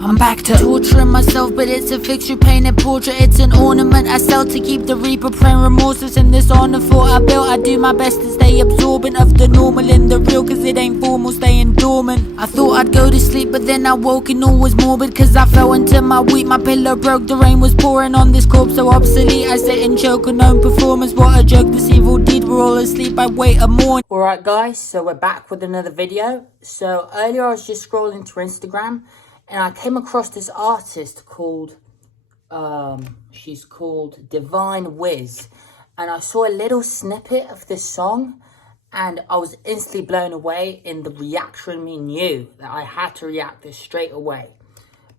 I'm back to torturing myself, but it's a fixture, painted portrait. It's an ornament I sell to keep the reaper praying. Remorseless in this honor fort I built. I do my best to stay absorbent of the normal in the real, cause it ain't formal, staying dormant. I thought I'd go to sleep, but then I woke and all was morbid, cause I fell into my week. My pillow broke, the rain was pouring on this corpse so obsolete. I sit and choke on own performance. What a joke, this evil deed. We're all asleep, I wait a morning. Alright guys, so we're back with another video. So earlier I was just scrolling through Instagram, and I came across this artist called, she's called Divine Wiz. And I saw a little snippet of this song, and I was instantly blown away. In the reaction, me knew that I had to react this straight away.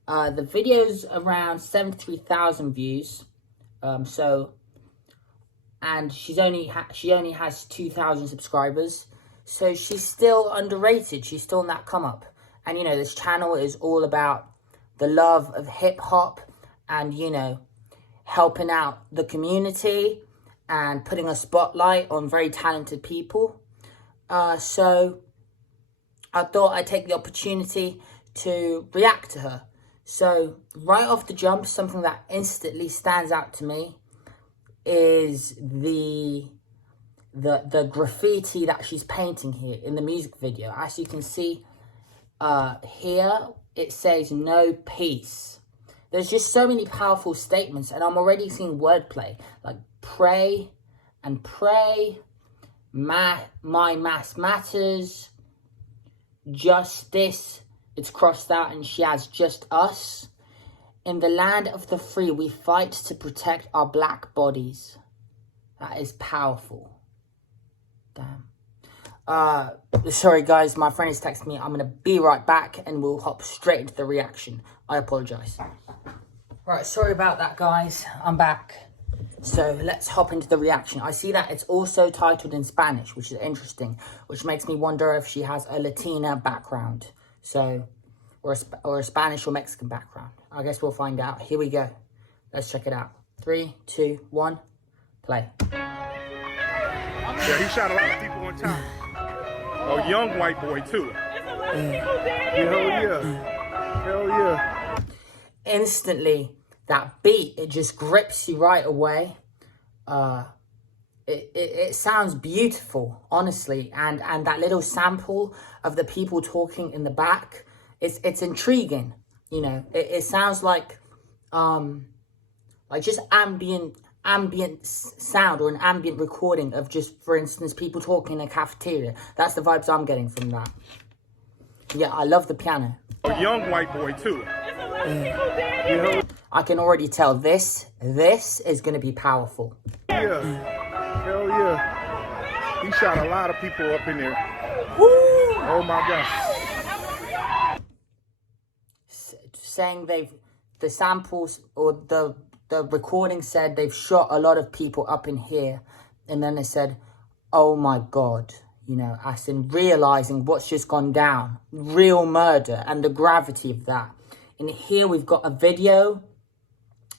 The video's around 73,000 views. And she only has 2,000 subscribers. So she's still underrated. She's still in that come up. And, you know, this channel is all about the love of hip-hop and, you know, helping out the community and putting a spotlight on very talented people. So I thought I'd take the opportunity to react to her. So right off the jump, something that instantly stands out to me is the graffiti that she's painting here in the music video. As you can see, here it says no peace. There's just so many powerful statements, and I'm already seeing wordplay like pray and pray, my mass matters, justice, it's crossed out and she has just us. In the land of the free we fight to protect our black bodies. That is powerful. Damn. Sorry guys, my friend is texting me. I'm gonna be right back and we'll hop straight into the reaction. I apologize. Right, sorry about that guys, I'm back. So let's hop into the reaction. I see that it's also titled in Spanish, which is interesting, which makes me wonder if she has a Latina background. So, or a Spanish or Mexican background. I guess we'll find out. Here we go. Let's check it out. 3, 2, 1, play. Yeah, he shot a lot of people on time. A young white boy, too. Hell yeah. Hell yeah. Instantly, that beat, it just grips you right away. It sounds beautiful, honestly. And that little sample of the people talking in the back, it's intriguing. You know, it sounds like just ambient sound or an ambient recording of just, for instance, people talking in a cafeteria. That's the vibes I'm getting from that. Yeah, I love the piano. A young white boy too. I can already tell this is going to be powerful. Yeah, hell yeah. He shot a lot of people up in there. Woo! Oh my God. Saying the samples or the recording said they've shot a lot of people up in here, and then it said, oh my God, you know, as in realizing what's just gone down, real murder and the gravity of that. And here we've got a video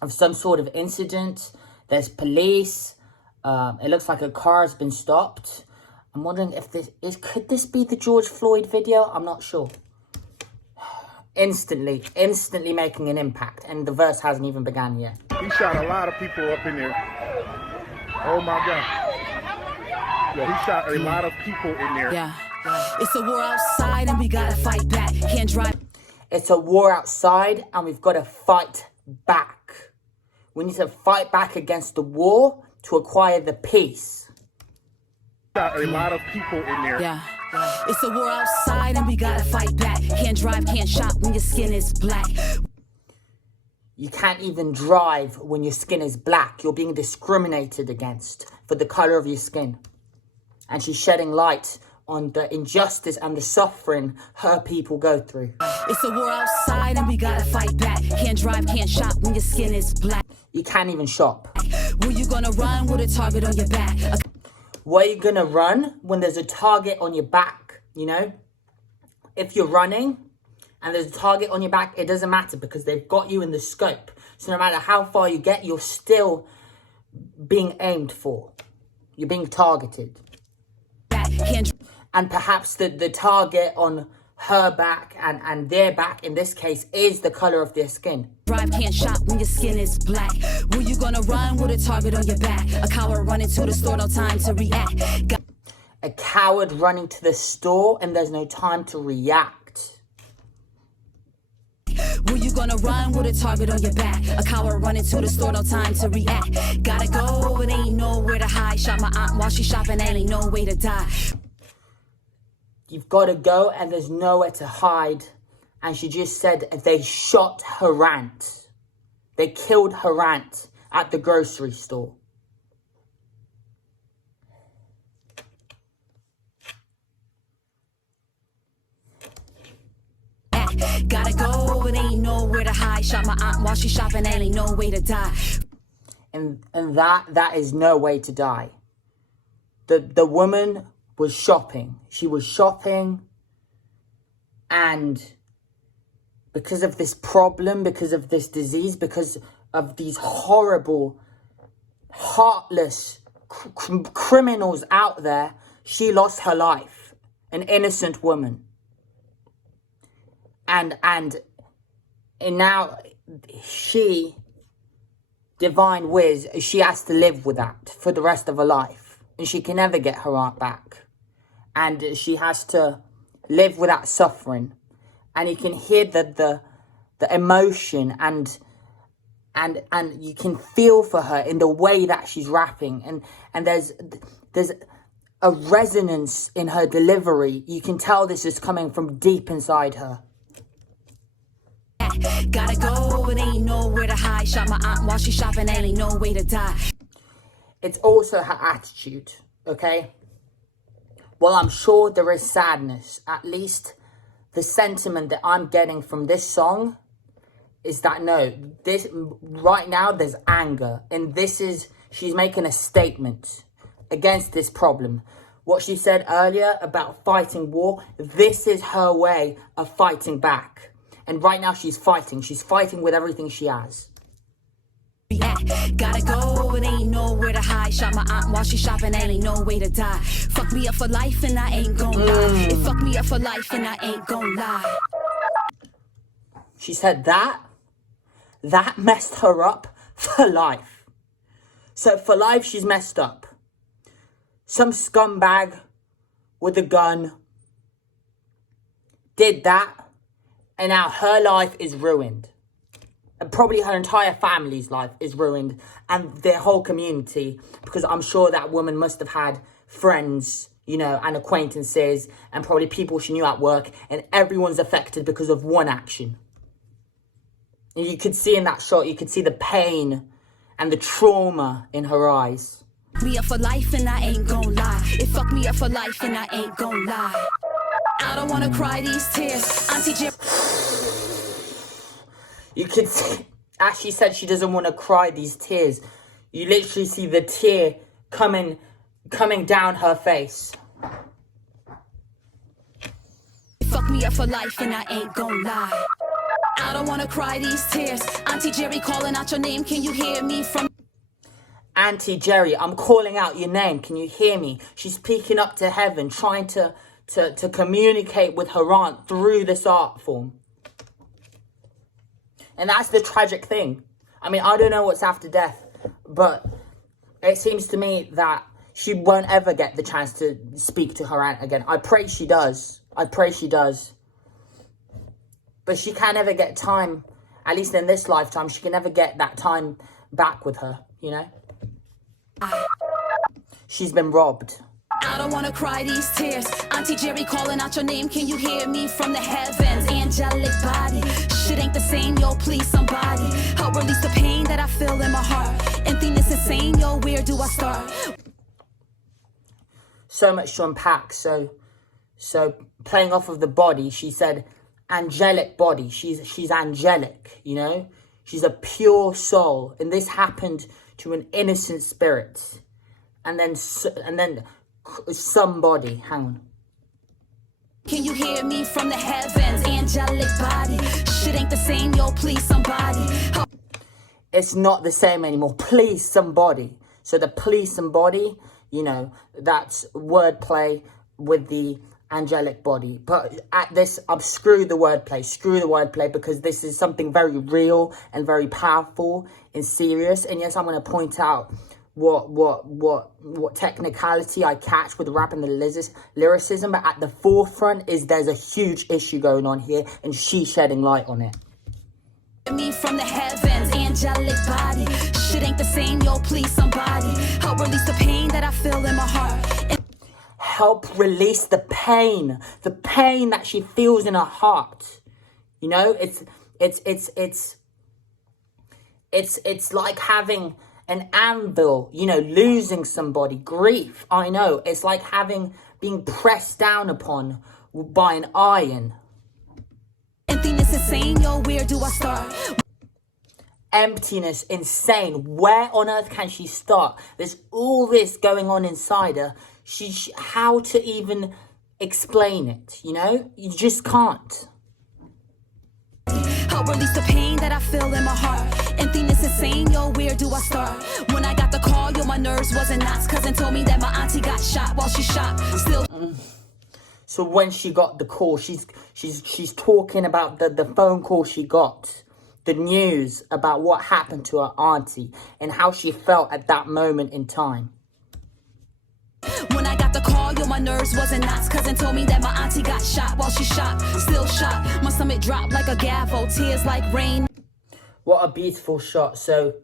of some sort of incident. There's police. It looks like a car has been stopped. I'm wondering if could this be the George Floyd video? I'm not sure. Instantly making an impact, and the verse hasn't even begun yet. He shot a lot of people up in there. Oh my God. Yeah, he shot a lot of people in there. Yeah. It's a war outside and we gotta fight back. Can't drive. It's a war outside and we've got to fight back. We need to fight back against the war to acquire the peace. Shot a lot of people in there. Yeah. It's a war outside and we gotta fight back. Can't drive, can't shop when your skin is black. You can't even drive when your skin is black. You're being discriminated against for the color of your skin. And she's shedding light on the injustice and the suffering her people go through. It's a war outside and we gotta fight back. Can't drive, can't shop when your skin is black. You can't even shop. Where you gonna run with a target on your back? Where you gonna run when there's a target on your back, you know? If you're running and there's a target on your back, it doesn't matter because they've got you in the scope. So no matter how far you get, you're still being aimed for. You're being targeted. And perhaps the target on her back and their back in this case is the color of their skin. Drive can't shop when your skin is black. Were you gonna run with a target on your back? A coward running to the store, no time to react. A coward running to the store and there's no time to react. Were you gonna run with a target on your back? A coward running to the store, no time to react. Gotta go, it ain't nowhere to hide. Shot my aunt while she shopping, and ain't no way to die. You've got to go and there's nowhere to hide. And she just said they shot her aunt. They killed her aunt at the grocery store. Gotta go, it ain't nowhere to hide. Shot my aunt while she shopping, and ain't no way to die. And that is no way to die. The woman was shopping. She was shopping, and because of this problem, because of this disease, because of these horrible, heartless criminals out there, she lost her life. An innocent woman. And now she, Divine Wiz, she has to live with that for the rest of her life. And she can never get her aunt back. And she has to live with that suffering. And you can hear the emotion and you can feel for her in the way that she's rapping. And there's a resonance in her delivery. You can tell this is coming from deep inside her. Gotta go, it ain't nowhere to hide. Shot my aunt while she shopping, and ain't no way to die. It's also her attitude, okay? Well, I'm sure there is sadness. At least the sentiment that I'm getting from this song is that no, this right now there's anger. And she's making a statement against this problem. What she said earlier about fighting war, this is her way of fighting back. And right now she's fighting. She's fighting with everything she has. Gotta go, it ain't nowhere to hide. Shot my aunt while she shopping, and ain't no way to die. Fuck me up for life and I ain't gon' lie. It fucked me up for life and I ain't gon' lie. She said that messed her up for life. So for life, she's messed up. Some scumbag with a gun did that. And now her life is ruined. And probably her entire family's life is ruined. And their whole community. Because I'm sure that woman must have had friends, you know, and acquaintances. And probably people she knew at work. And everyone's affected because of one action. And you could see in that shot, you could see the pain and the trauma in her eyes. Me up for life and I ain't gon' lie. It fucked me up for life and I ain't gon' lie. I don't wanna cry these tears. Auntie Jim. You could see, as she said, she doesn't want to cry these tears. You literally see the tear coming down her face. Fuck me up for life and I ain't gon' lie. I don't wanna cry these tears. Auntie Jerry calling out your name. Can you hear me from? Auntie Jerry, I'm calling out your name. Can you hear me? She's speaking up to heaven, trying to communicate with her aunt through this art form. And that's the tragic thing. I mean, I don't know what's after death, but it seems to me that she won't ever get the chance to speak to her aunt again. I pray she does. I pray she does. But she can never get time, at least in this lifetime, she can never get that time back with her, you know? She's been robbed. I don't wanna cry these tears. Auntie Jerry calling out your name. Can you hear me from the heavens? Angelic body. Shit ain't the same, yo, please somebody. Help release the pain that I feel in my heart. Emptiness insane, yo, where do I start? So much to unpack. So playing off of the body, she said angelic body. She's angelic, you know? She's a pure soul. And this happened to an innocent spirit. And then somebody, hang on. Can you hear me from the heavens? Angelic body. Shit ain't the same, yo, please somebody. It's not the same anymore. Please somebody. So the please somebody, you know, that's wordplay with the angelic body. But at this, screw the wordplay, because this is something very real and very powerful and serious. And yes, I'm going to point out what technicality I catch with rap and the lyricism, but at the forefront is there's a huge issue going on here, and she's shedding light on it. Me from the heavens, angelic body. Shit ain't the same, yo, please somebody help release the pain that I feel in my heart. Help release the pain that she feels in her heart. You know, it's like having an anvil, you know, losing somebody, grief. I know, it's like being pressed down upon by an iron. Emptiness is saying, yo, where do I start? Emptiness, insane. Where on earth can she start? There's all this going on inside her. How to even explain it, you know? You just can't. Help release the pain that I feel in my heart. Emptiness is saying, yo, where do I start? When I got the call, yo, my nerves wasn't knots. Cousin told me that my auntie got shot while she shot. Still. So when she got the call, she's talking about the phone call she got. The news about what happened to her auntie and how she felt at that moment in time. When I got the call, yo, my nerves wasn't knots. Cousin told me that my auntie got shot while she shot. Still shot. My stomach dropped like a gavel. Tears like rain. What a beautiful shot. So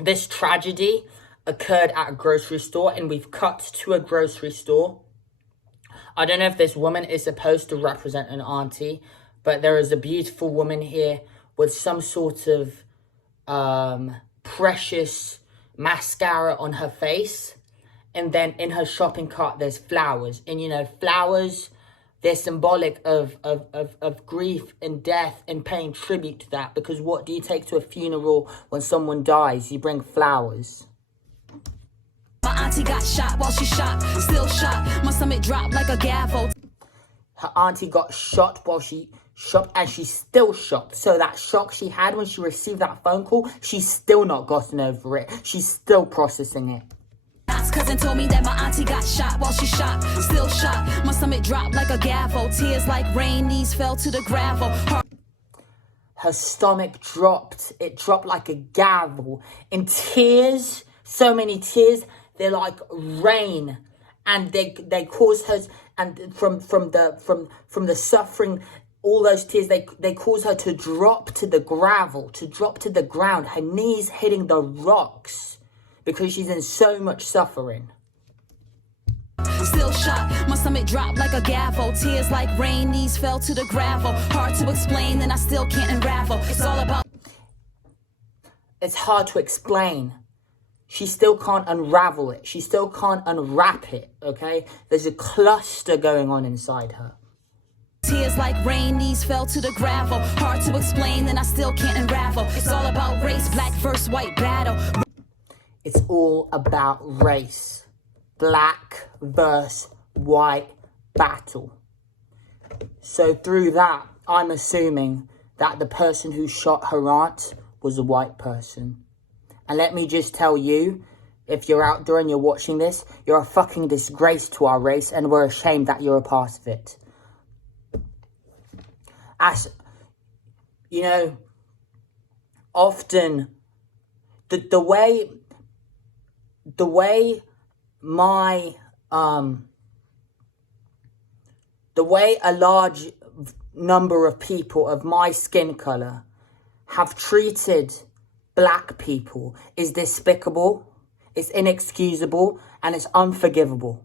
this tragedy occurred at a grocery store, and we've cut to a grocery store. I don't know if this woman is supposed to represent an auntie, but there is a beautiful woman here with some sort of precious mascara on her face. And then in her shopping cart, there's flowers. And, you know, flowers, they're symbolic of grief and death and paying tribute to that. Because what do you take to a funeral when someone dies? You bring flowers. My auntie got shot while she shot. Still shot. My stomach dropped like a gavel. Her auntie got shot while she shot, and she's still shocked. So that shock she had when she received that phone call, she's still not gotten over it. She's still processing it. Cousin told me that my auntie got shot while she shot. Still shot. My stomach dropped like a gavel. Tears like rain, knees fell to the gravel. Her stomach dropped. It dropped like a gavel. In tears, so many tears, they're like rain. And they cause her, and from the suffering, all those tears, they cause her to drop to the gravel, to drop to the ground, her knees hitting the rocks. Because she's in so much suffering. Still shot. My stomach dropped like a gavel. Tears like rain, knees fell to the gravel. Hard to explain, and I still can't unravel. It's all about. It's hard to explain. She still can't unravel it. She still can't unwrap it, okay? There's a cluster going on inside her. Tears like rain, knees fell to the gravel. Hard to explain, and I still can't unravel. It's all about race, black versus white battle. It's all about race. Black versus white battle. So through that, I'm assuming that the person who shot her aunt was a white person. And let me just tell you, if you're out there and you're watching this, you're a fucking disgrace to our race, and we're ashamed that you're a part of it. As, you know, often the way a large number of people of my skin color have treated black people is despicable, it's inexcusable, and it's unforgivable.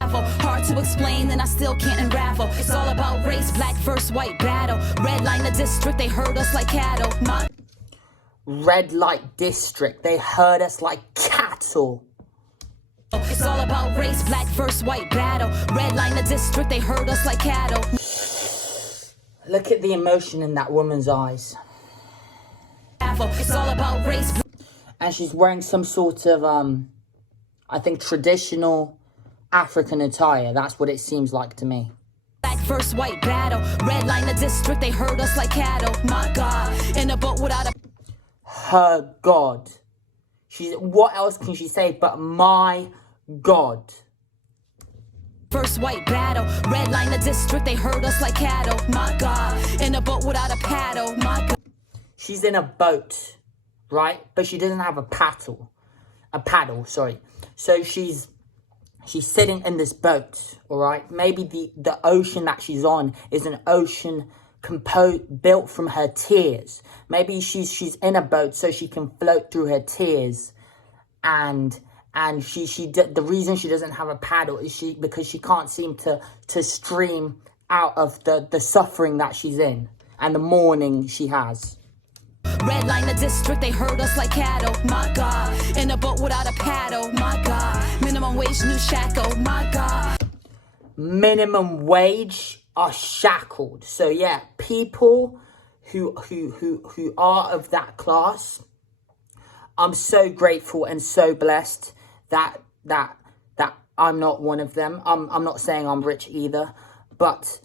Hard to explain, and I still can't unravel. It's all about race, black versus white battle. Red line the district, they herd us like cattle. Red light district, they herd us like cattle. It's all about race, black versus white battle. Red line the district, they herd us like cattle. Look at the emotion in that woman's eyes. It's all about race. And she's wearing some sort of, I think, traditional African attire. That's what it seems like to me. Black versus white battle. Red line the district, they herd us like cattle. My God, in a boat without a... Her God. What else can she say but my God? First white battle, red line the district, they herd us like cattle. My God, in a boat without a paddle. My God. She's in a boat, right? But she doesn't have a paddle. Sorry. So she's sitting in this boat, all right? Maybe the ocean that she's on is an ocean built from her tears. Maybe she's in a boat so she can float through her tears, and the reason she doesn't have a paddle is because she can't seem to stream out of the suffering that she's in and the mourning she has. Red line the district, they herd us like cattle. My God, in a boat without a paddle. My God, minimum wage, new shackle. My God. Minimum wage are shackled. So yeah, people who are of that class, I'm so grateful and so blessed that I'm not one of them. I'm not saying I'm rich either, but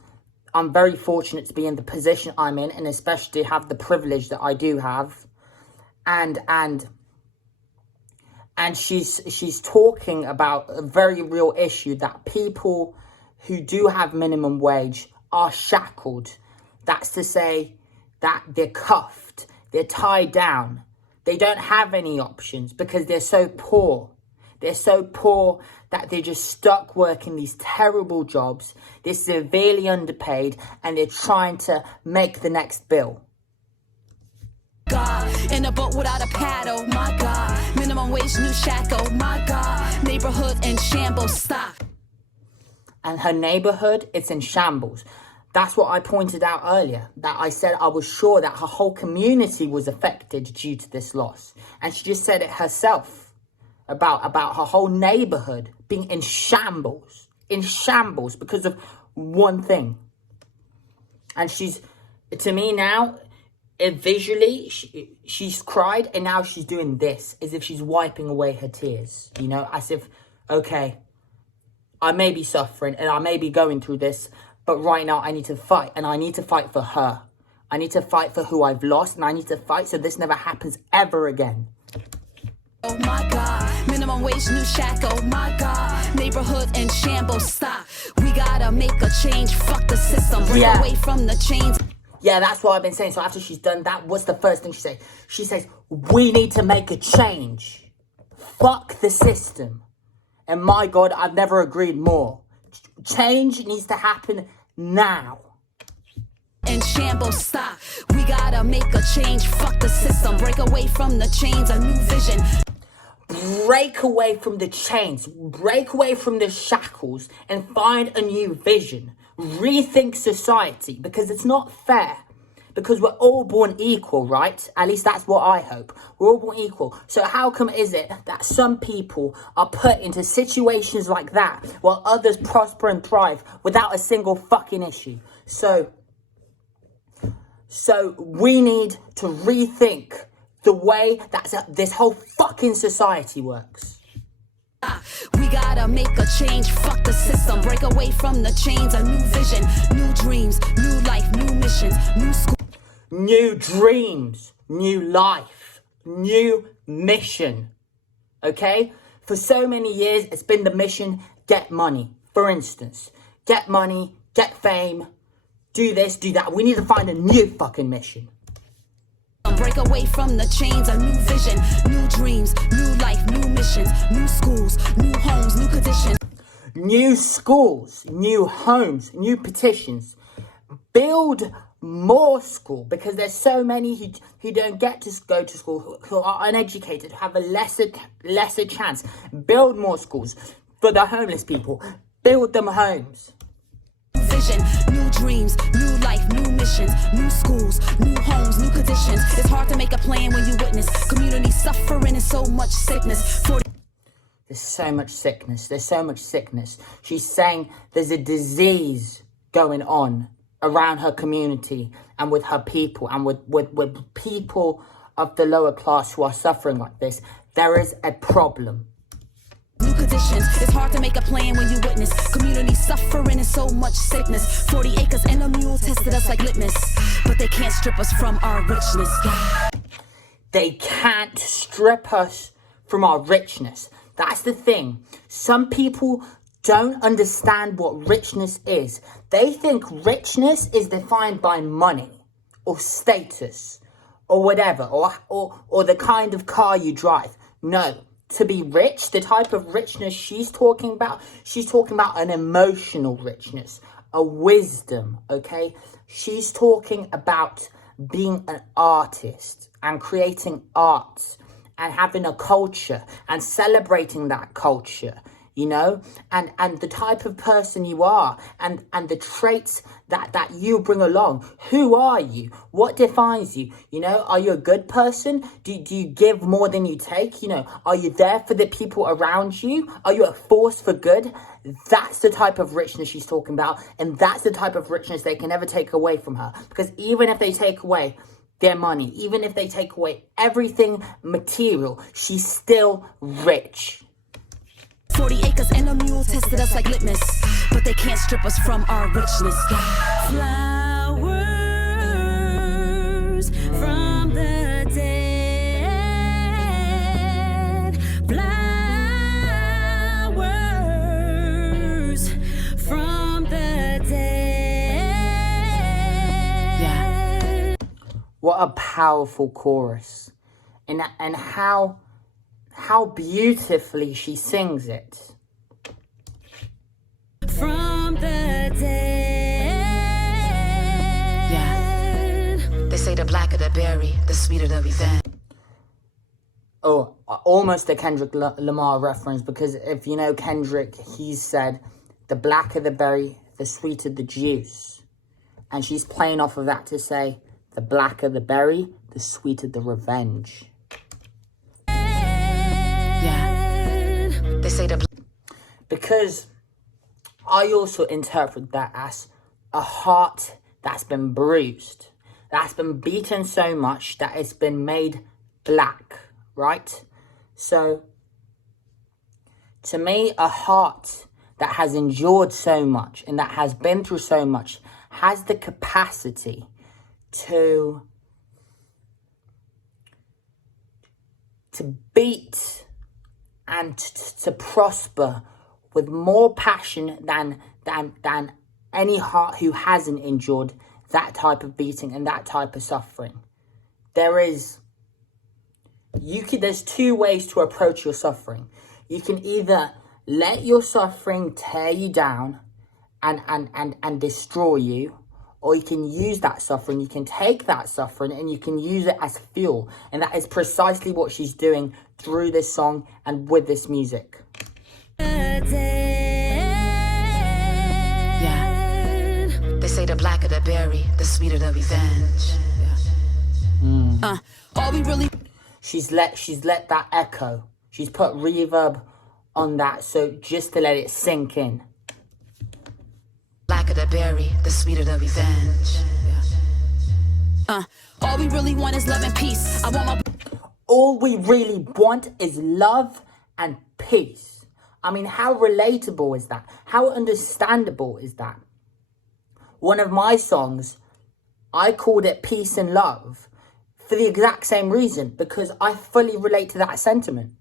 I'm very fortunate to be in the position I'm in, and especially have the privilege that I do have. And she's talking about a very real issue, that people who do have minimum wage are shackled. That's to say that they're cuffed, they're tied down. They don't have any options because they're so poor. They're so poor that they're just stuck working these terrible jobs. They're severely underpaid and they're trying to make the next bill. God, in a boat without a paddle. My God, minimum wage, new shackle. My God, neighborhood in shambles. Stop. And her neighborhood, it's in shambles. That's what I pointed out earlier, that I said I was sure that her whole community was affected due to this loss. And she just said it herself about her whole neighborhood being in shambles because of one thing. And to me now, visually, she's cried, and now she's doing this, as if she's wiping away her tears, you know, as if, okay, I may be suffering and I may be going through this, but right now I need to fight, and I need to fight for her. I need to fight for who I've lost, and I need to fight so this never happens ever again. Oh my God, minimum wage, new shackle. My God, neighborhood in shambles. Stop. We gotta make a change. Fuck the system. Break away from the chains. Yeah, that's what I've been saying. So after she's done that, what's the first thing she says? She says, we need to make a change. Fuck the system. And my God, I've never agreed more. Change needs to happen now. In shambles, stop. We gotta make a change. Fuck the system. Break away from the chains. A new vision. Break away from the chains. Break away from the shackles and find a new vision. Rethink society, because it's not fair. Because we're all born equal, right? At least that's what I hope. We're all born equal. So how come is it that some people are put into situations like that while others prosper and thrive without a single fucking issue? So we need to rethink the way that this whole fucking society works. We gotta make a change. Fuck the system. Break away from the chains. A new vision, new dreams, new life, new missions, new school. New dreams, new life, new mission. Okay? For so many years, it's been the mission, get money. For instance, get money, get fame, do this, do that. We need to find a new fucking mission. Break away from the chains, a new vision, new dreams, new life, new missions, new schools, new homes, new conditions. New schools, new homes, new petitions. Build more school, because there's so many who don't get to go to school, who are uneducated, who have a lesser chance. Build more schools for the homeless people. Build them homes. Vision, new dreams, new life, new missions, new schools, new homes, new conditions. It's hard to make a plan when you witness community suffering and so much sickness. There's so much sickness. There's so much sickness. She's saying there's a disease going on around her community and with her people and with people of the lower class who are suffering like this. There is a problem. New conditions. It's hard to make a plan when you witness community suffering and so much sickness. 40 acres and a mule tested us like litmus, but they can't strip us from our richness. They can't strip us from our richness. That's the thing. Some people don't understand what richness is. They think richness is defined by money or status or whatever, or the kind of car you drive. No, to be rich, the type of richness she's talking about an emotional richness, a wisdom, okay? She's talking about being an artist and creating art and having a culture and celebrating that culture, you know, and the type of person you are and the traits that you bring along. Who are you? What defines you? You know, are you a good person? Do you give more than you take? You know, are you there for the people around you? Are you a force for good? That's the type of richness she's talking about, and that's the type of richness they can never take away from her. Because even if they take away their money, even if they take away everything material, she's still rich. 40 acres and a mule tested us like litmus, but they can't strip us from our richness. Flowers from the dead, flowers from the dead. What a powerful chorus, and how beautifully she sings it. From the dead. Yeah. They say the blacker the berry, the sweeter the revenge. Oh, almost a Kendrick Lamar reference, because if you know Kendrick, he's said, the blacker the berry, the sweeter the juice. And she's playing off of that to say, the blacker the berry, the sweeter the revenge. They say the because I also interpret that as a heart that's been bruised, that's been beaten so much that it's been made black, right? So, to me, a heart that has endured so much and that has been through so much has the capacity to beat and to prosper with more passion than any heart who hasn't endured that type of beating and that type of suffering. There's two ways to approach your suffering. You can either let your suffering tear you down and destroy you, or you can use that suffering, you can take that suffering and you can use it as fuel. And that is precisely what she's doing through this song and with this music. Yeah. They say the blacker the berry, the sweeter the revenge. All we really She's let that echo. She's put reverb on that, so just to let it sink in. blacker the berry, the sweeter the revenge. All we really want is love and peace. I want my All we really want is love and peace. I mean, how relatable is that? How understandable is that? One of my songs, I called it Peace and Love for the exact same reason, because I fully relate to that sentiment.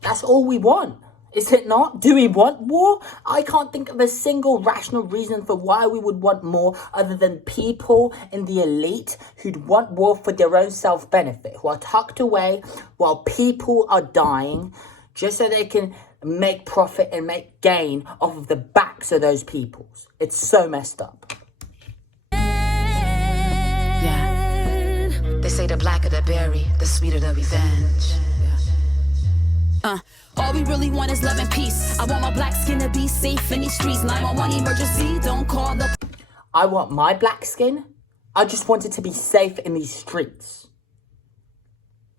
That's all we want, is it not? Do we want war? I can't think of a single rational reason for why we would want more other than people in the elite who'd want war for their own self-benefit, who are tucked away while people are dying just so they can make profit and make gain off of the backs of those peoples. It's so messed up. They say the blacker the berry, the sweeter the revenge. All we really want is love and peace. I want my black skin to be safe in these streets. 911 emergency, don't call the... I want my black skin. I just want it to be safe in these streets.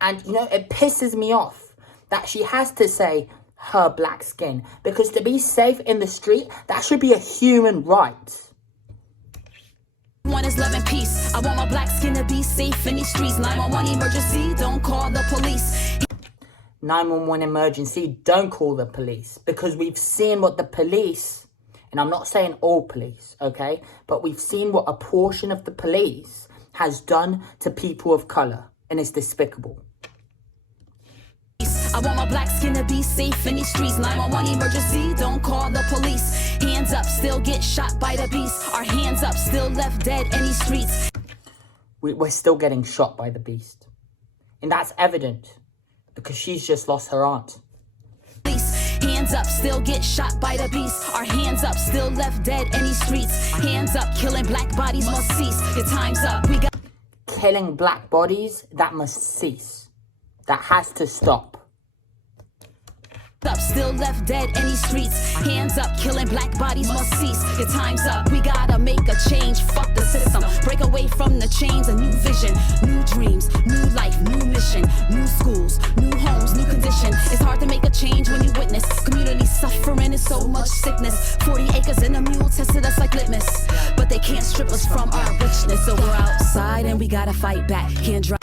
And, you know, it pisses me off that she has to say her black skin. Because to be safe in the street, that should be a human right. One is love and peace. I want my black skin to be safe in these streets. 911 emergency, don't call the police. 911 emergency, don't call the police. Because we've seen what the police, and I'm not saying all police, okay? But we've seen what a portion of the police has done to people of colour. And it's despicable. I I want my black skin to be safe in these streets. 911 emergency, don't call the police. Hands up, still get shot by the beast. Our hands up, still left dead in these streets. We're still getting shot by the beast. And that's evident because she's just lost her aunt. Hands up, still get shot by the beast. Our hands up, still left dead in these streets. Hands up, killing black bodies must cease. Your time's up, we got... Killing black bodies, that must cease. That has to stop. Up, still left dead in these streets. Hands up, killing black bodies must cease. Your time's up, we gotta make a change. Fuck the system, break away from the chains. A new vision, new dreams, new life, new mission. New schools, new homes, new condition. It's hard to make a change when you witness community suffering and so much sickness. 40 acres and a mule tested us like litmus, but they can't strip us from our richness. So we're outside and we gotta fight back. Can't drive.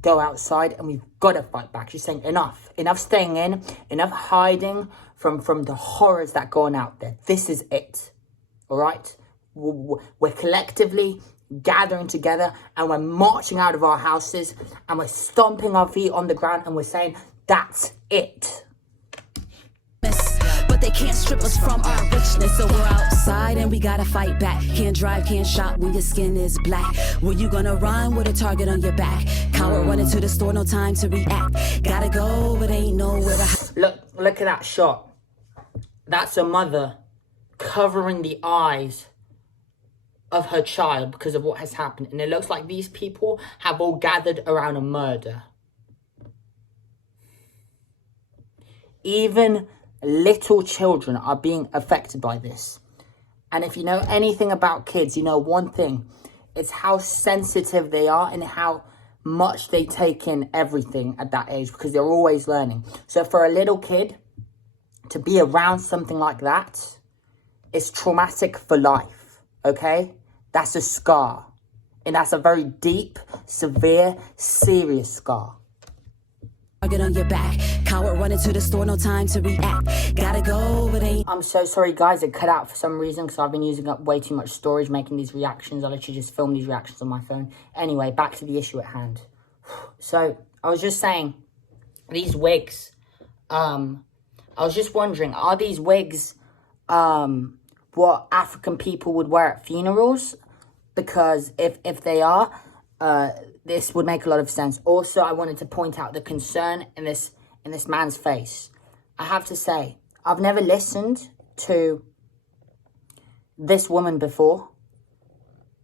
Go outside and we've got to fight back. She's saying enough staying in, enough hiding from the horrors that go on out there. This is it. All right, we're collectively gathering together and we're marching out of our houses and we're stomping our feet on the ground and we're saying that's it. But they can't strip us from our richness. So we're outside and we gotta fight back. Can't drive, can't shop when your skin is black. Where you gonna run with a target on your back? Coward running to the store, no time to react. Gotta go, but ain't nowhere to... Look at that shot. That's a mother covering the eyes of her child because of what has happened. And it looks like these people have all gathered around a murder. Even little children are being affected by this. And if you know anything about kids, you know one thing. It's how sensitive they are and how much they take in everything at that age because they're always learning. So for a little kid to be around something like that, it's traumatic for life, okay? That's a scar. And that's a very deep, severe, serious scar. Get on your back. Coward running to the store, no time to react. Gotta go, but ain't... I'm so sorry, guys. It cut out for some reason because I've been using up way too much storage making these reactions. I literally just film these reactions on my phone. Anyway, back to the issue at hand. So, I was just saying, these wigs, I was just wondering, are these wigs what African people would wear at funerals? Because if they are, this would make a lot of sense. Also, I wanted to point out the concern in this man's face. I have to say, I've never listened to this woman before,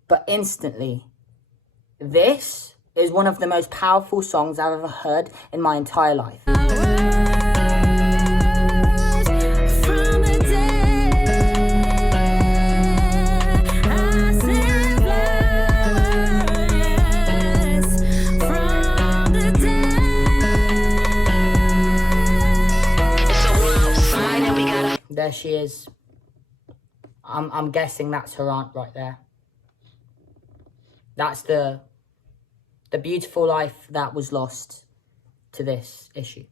but instantly, this is one of the most powerful songs I've ever heard in my entire life. There she is. I'm guessing that's her aunt right there. That's the beautiful life that was lost to this issue.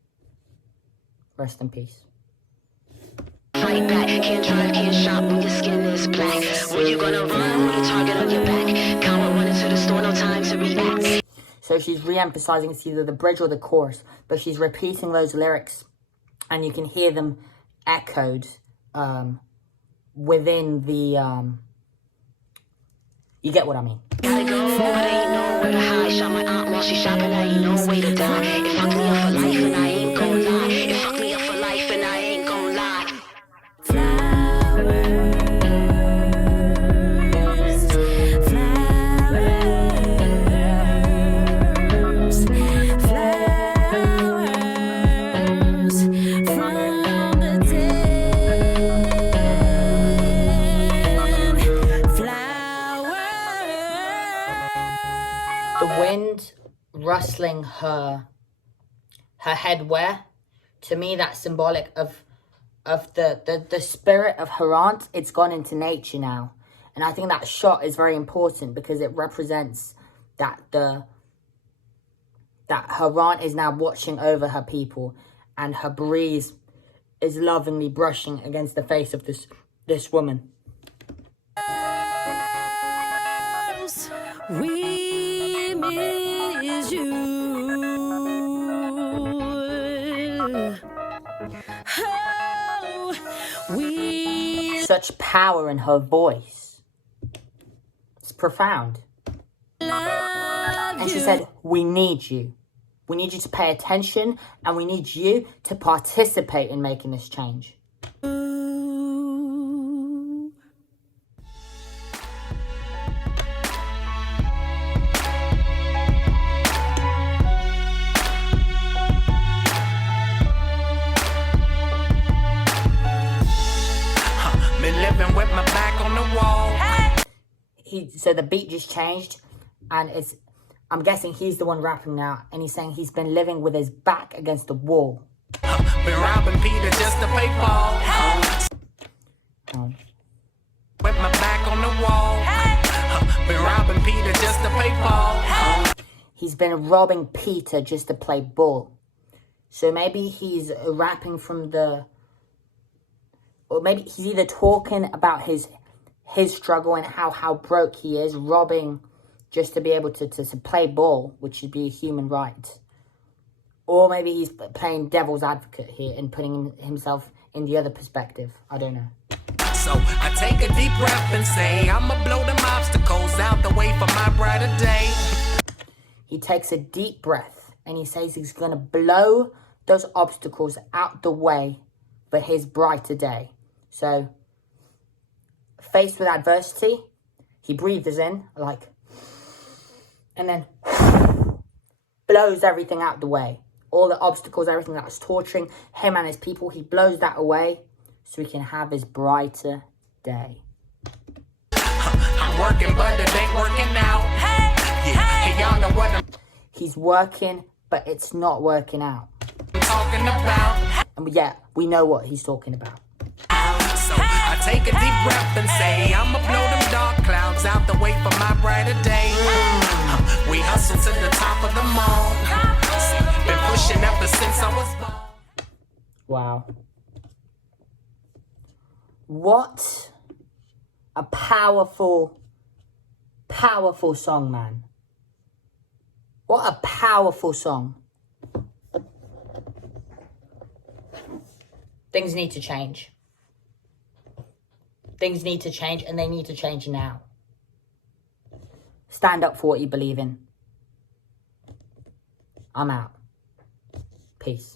Rest in peace. Fight back, can't drive, can't shop when your skin is black. Where you gonna run with a target on your back? Coward running to the store, no time to react. So she's re-emphasizing it's either the bridge or the chorus, but she's repeating those lyrics and you can hear them echoed within the you get what I mean. Gotta go, but ain't nowhere to hide. Shot my aunt while she shopping, I ain't no way to die. It fucked me up for life and I ain't gon' lie. It fucked me up for life and I ain't gon' lie. Rustling her headwear, to me that's symbolic of the spirit of her aunt. It's gone into nature now, and I think that shot is very important because it represents that her aunt is now watching over her people and her breeze is lovingly brushing against the face of this woman. We miss you. Such power in her voice. It's profound. And she said, we need you. We need you to pay attention, and we need you to participate in making this change. Been living with my back on the wall. So the beat just changed, and I'm guessing he's the one rapping now, and he's saying he's been living with his back against the wall. Been robbing Peter just to pay Paul. With my back on the wall. Been robbing Peter just to pay Paul. He's been robbing Peter just to play ball. So maybe he's rapping from the... Or maybe he's either talking about his struggle and how broke he is, robbing just to be able to play ball, which would be a human right. Or maybe he's playing devil's advocate here and putting himself in the other perspective. I don't know. So I take a deep breath and say, I'ma blow them obstacles out the way for my brighter day. He takes a deep breath and he says he's going to blow those obstacles out the way for his brighter day. So, faced with adversity, he breathes in, and then blows everything out the way. All the obstacles, everything that was torturing him and his people, he blows that away so he can have his brighter day. I'm working, but it ain't working out. Yeah, y'all know what He's working, but it's not working out. I'm talking about. And yeah, we know what he's talking about. So I take a deep breath and say, I'ma blow them dark clouds out the way for my brighter day. We hustle to the top of the mall. Been pushing ever since I was born. Wow. What a powerful, powerful song, man. What a powerful song. Things need to change. Things need to change, and they need to change now. Stand up for what you believe in. I'm out. Peace.